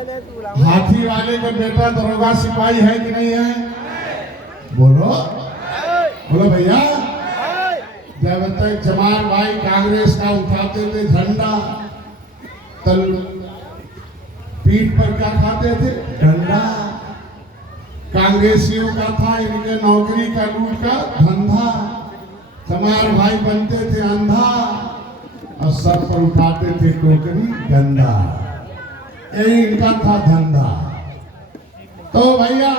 हाथी वाले का बेटा दरोगा सिपाही है कि नहीं है? बोलो बोलो भैया। जब तक जमाल भाई कांग्रेस का उठाते थे झंडा, तल पीठ पर क्या खाते थे? डंडा। कांग्रेसियों का था इनके नौकरी का लूट का धंधा। जमाल भाई बनते थे अंधा और सर पर उठाते थे टोकरी गंदा। यही इनका था धंधा। तो भैया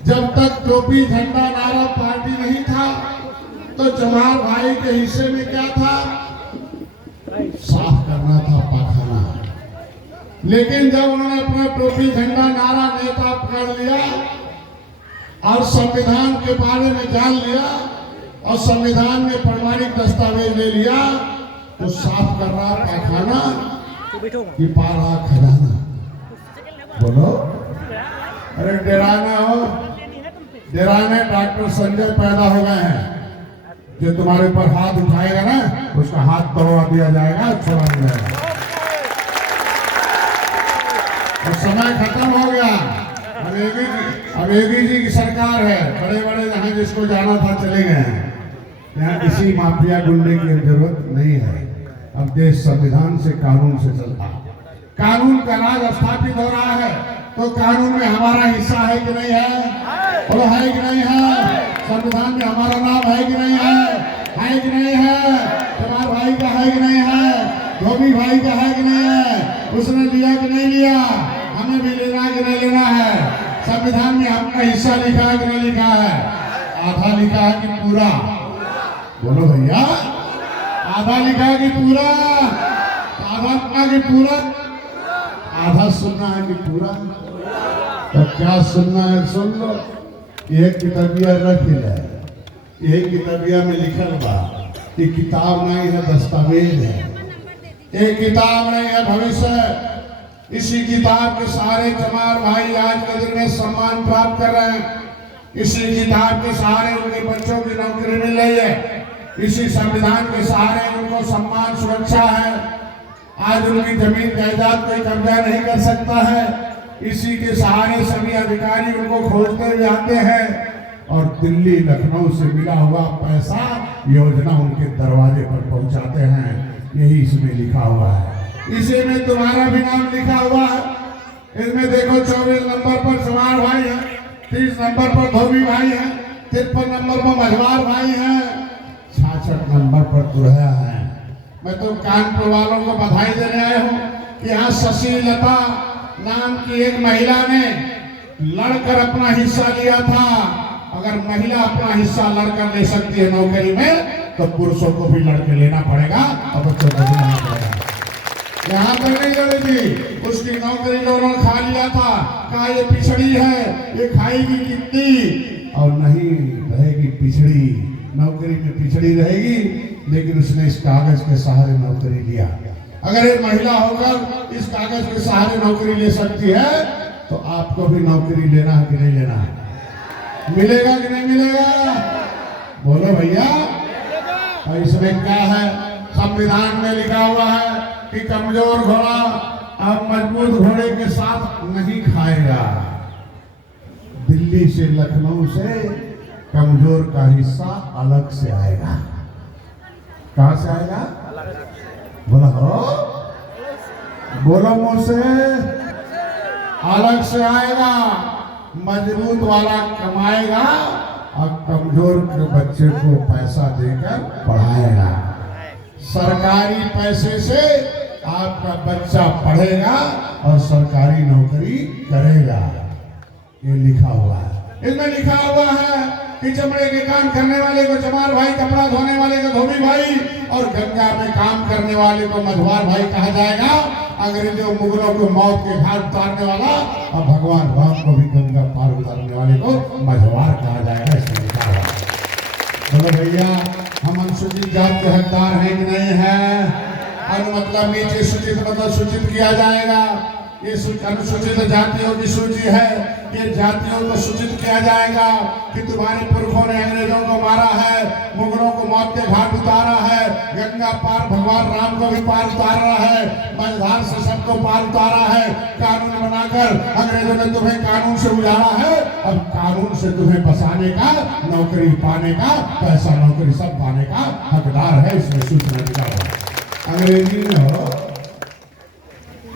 जब तक टोपी झंडा नारा पार्टी नहीं था तो जमाल भाई के हिस्से में क्या था? साफ करना था पाखाना। लेकिन जब उन्होंने अपना टोपी झंडा नारा नेता पकड़ लिया और संविधान के बारे में जान लिया और संविधान में प्रमाणिक दस्तावेज ले लिया तो साफ कर रहा पाखाना कि पारा खजाना। बोलो अरे डराना हो, डराने डॉक्टर संजय पैदा हो गए हैं। जो तुम्हारे ऊपर हाथ उठाएगा ना उसका हाथ तोड़वा दिया जाएगा, छोड़ा नहीं जाएगा। और समय खत्म हो गया। अब योगी जी की सरकार है, बड़े बड़े यहाँ जिसको जाना था चले गए हैं। यहाँ किसी माफिया गुंडे की जरूरत नहीं है। अब देश संविधान से कानून से चलता है। कानून का राज स्थापित हो रहा है तो कानून में हमारा हिस्सा है कि नहीं है? बोलो है कि नहीं है? संविधान में हमारा नाम है कि नहीं है? है कि नहीं है? जमाल भाई का है कि नहीं है? धोबी भाई का है कि नहीं है? उसने लिया कि नहीं लिया? हमें भी लेना है कि नहीं लेना है? संविधान में अपना हिस्सा लिखा है कि नहीं लिखा है? आधा लिखा है कि पूरा? बोलो भैया आधा लिखा है कि पूरा? आधा कि पूरा? आधा सुनना है कि पूरा? तो क्या सुनना है सुन लो। एक किताबिया रख ले, एक किताबिया में लिखल बा कि किताब नहीं है दस्तावेज है। एक किताब नहीं है भविष्य। इसी किताब के सहारे जमाल भाई आज के दिन में सम्मान प्राप्त कर रहे हैं। इसी किताब के सहारे उनके बच्चों की नौकरी मिल रही है। इसी संविधान के सहारे उनको सम्मान सुरक्षा है। आज उनकी जमीन जायदाद कोई कब्जा नहीं कर सकता है। इसी के सहारे सभी अधिकारी उनको खोजते हुए आते हैं और दिल्ली लखनऊ से मिला हुआ पैसा योजना उनके दरवाजे पर पहुंचाते हैं। यही इसमें लिखा हुआ है। इसी में तुम्हारा भी नाम लिखा हुआ है। इसमें देखो 24 नंबर पर जमाल भाई है, 30 नंबर पर धोबी भाई है, 53 नंबर पर मझवार भाई है, 66 नंबर पर दुल्हा है। मैं तो कानपुर वालों को बधाई देने आया हूँ कि यहाँ शशि लता नाम की एक महिला ने लड़कर अपना हिस्सा लिया था। अगर महिला अपना हिस्सा लड़कर ले सकती है नौकरी में तो पुरुषों को भी लड़के लेना पड़ेगा और बच्चों को भी लेना पड़ेगा। यहाँ तक नहीं लड़ी थी, उसकी नौकरी लोगों ने खा लिया था। कहा ये पिछड़ी है, ये खाएगी कितनी और नहीं रहेगी पिछड़ी, नौकरी में पिछड़ी रहेगी। लेकिन उसने इस कागज के सहारे नौकरी लिया। अगर एक महिला होकर इस कागज के सहारे नौकरी ले सकती है तो आपको भी नौकरी लेना है कि नहीं लेना है? मिलेगा कि नहीं मिलेगा? बोलो भैया। और इसमें क्या है? संविधान में लिखा हुआ है कि कमजोर घोड़ा अब मजबूत घोड़े के साथ नहीं खाएगा। दिल्ली से लखनऊ से कमजोर का हिस्सा अलग से आएगा। कहां से आएगा? बोला हो, बोलो मुंह से। अलग से आएगा। मजबूत वाला कमाएगा और कमजोर के बच्चे को पैसा देकर पढ़ाएगा। सरकारी पैसे से आपका बच्चा पढ़ेगा और सरकारी नौकरी करेगा। ये लिखा हुआ है। इसमें लिखा हुआ है कि चमड़े के काम करने वाले को जमाल भाई, कपड़ा धोने वाले को धोबी भाई और गंगा में काम करने वाले को मझवार भाई कहा जाएगा। अंग्रेजों मुगलों को मौत के घाट उतारने वाला और भगवान राम को भी गंगा पार उतारने वाले को मझवार कहा जाएगा। इसमें लिखा हुआ है। बोलो भैया हम अनुसूचित जाति के हकदार हैं कि नहीं है? मतलब नीचे सूचित मतलब सूचित किया जाएगा। ये अनुसूचित जातियों की सूची है। ये जातियों को सूचित किया जाएगा कि तुम्हारे पुरखों ने अंग्रेजों को मारा है, मुगलों को मौत के घाट उतारा है, गंगा पार भगवान राम को भी पार उतारा है, मझधार से सबको पार उतारा है। कर अंग्रेजों ने तुम्हें कानून से उजाड़ा है, अब कानून से तुम्हें बसाने का, नौकरी पाने का, पैसा नौकरी सब पाने का हकदार है। इसमें सूचना निकालो। अंग्रेजी में हो,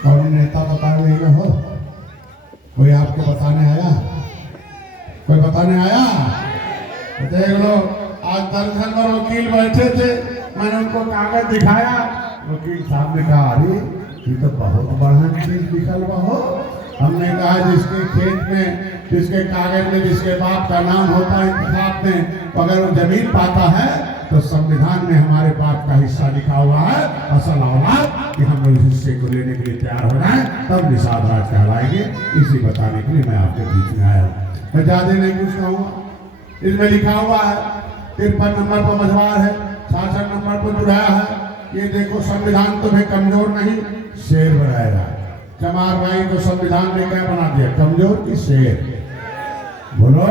कौन नेता बताने में हो, कोई आपको बताने आया? कोई बताने आया? देख लो, आज दर्जन भर वकील बैठे थे, मैंने उनको कागज दिखाया, वकील साहब ने कहा अरे ये तो बहुत बड़ा चीज लिखल बा हो। हमने कहा जिसके खेत में, जिसके कागज में जिसके बाप का नाम होता है इंतखाब में, अगर वो जमीन पाता है तो संविधान में हमारे बाप का हिस्सा लिखा हुआ है, असल औलाद, कि हम लोग हिस्से को लेने के लिए तैयार हो रहे हैं, तब निषाद राज कहलाएंगे। इसी बताने के लिए मैं आपके बीच में आया हूँ। मैं ज्यादा नहीं कुछ कहूँगा। इसमें लिखा हुआ है 53 नंबर पर मझवार है, 66 नंबर पर बुढ़ाया है। ये देखो, संविधान तुम्हें कमजोर नहीं शेर बनाएगा। चमार भाई को संविधान ने क्या बना दिया, कमजोर की शेर? बोलो।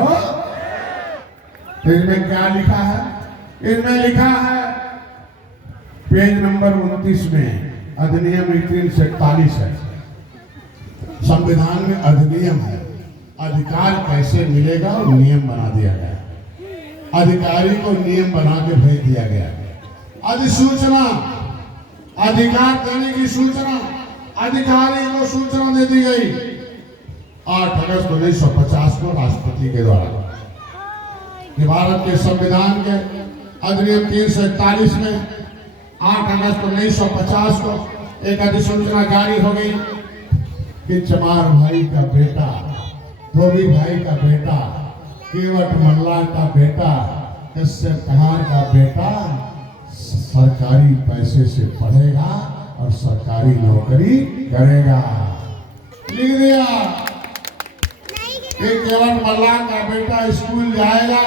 तो इसमें क्या लिखा है? इसमें लिखा है पेज नंबर 29 में, अधिनियम 347 है। संविधान में अधिनियम है, अधिकार कैसे मिलेगा और नियम बना दिया गया। अधिकारी को नियम बना के भेज दिया गया। अधिसूचना, अधिकार देने की सूचना, अधिकारी को सूचना दे दी गई 8 अगस्त 1950 को राष्ट्रपति के द्वारा। भारत के संविधान के अधिनियम 341 में 8 अगस्त 1950 को एक अधिसूचना जारी हो गई कि चमार भाई का बेटा, धोबी भाई का बेटा, केवट मल्ला का बेटा, कश्यप कहार का बेटा सरकारी पैसे से पढ़ेगा और सरकारी नौकरी करेगा। लिख दिया। एक केवट मल्ला का बेटा स्कूल जाएगा,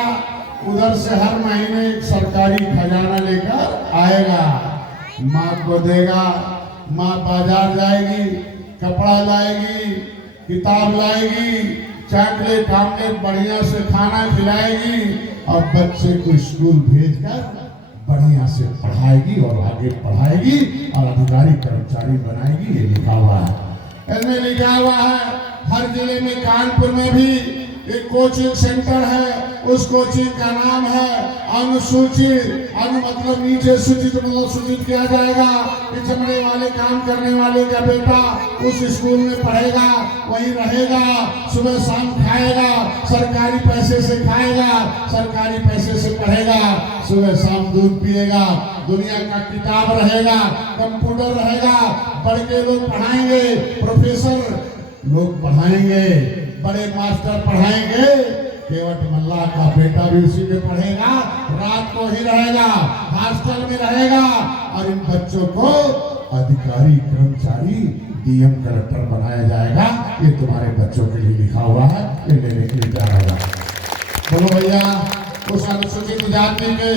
उधर से हर महीने एक सरकारी खजाना लेकर आएगा, माँ को देगा, माँ बाजार जाएगी, कपड़ा लाएगी, किताब लाएगी, चॉकलेट आमलेट बढ़िया से खाना खिलाएगी और बच्चे को स्कूल भेजकर बढ़िया से पढ़ाएगी और आगे पढ़ाएगी और अधिकारी कर्मचारी बनाएगी। ये लिखा हुआ है। इसमें लिखा हुआ है हर जिले में, कानपुर में भी एक कोचिंग सेंटर है। उस कोचिंग का नाम है अनुसूचित। अनु मतलब नीचे, सूचित मतलब सूचित किया जाएगा कि चमड़े वाले काम करने वाले का बेटा उस स्कूल में पढ़ेगा, वहीं रहेगा, सुबह शाम खाएगा, सरकारी पैसे से खाएगा, सरकारी पैसे से पढ़ेगा, सुबह शाम दूध पिएगा, दुनिया का किताब रहेगा, कंप्यूटर रहेगा, बड़े के लोग पढ़ाएंगे, प्रोफेसर लोग पढ़ाएंगे, बड़े मास्टर पढ़ाएंगे। केवट मल्ला का बेटा भी उसी में पढ़ेगा, रात को ही रहेगा, हॉस्टल में रहेगा और इन बच्चों को अधिकारी कर्मचारी डीएम कलेक्टर बनाया जाएगा। ये तुम्हारे बच्चों के लिए लिखा हुआ है, ये लेने के लिए तैयार होगा। बोलो भैया, उस अनुसूचित जाति के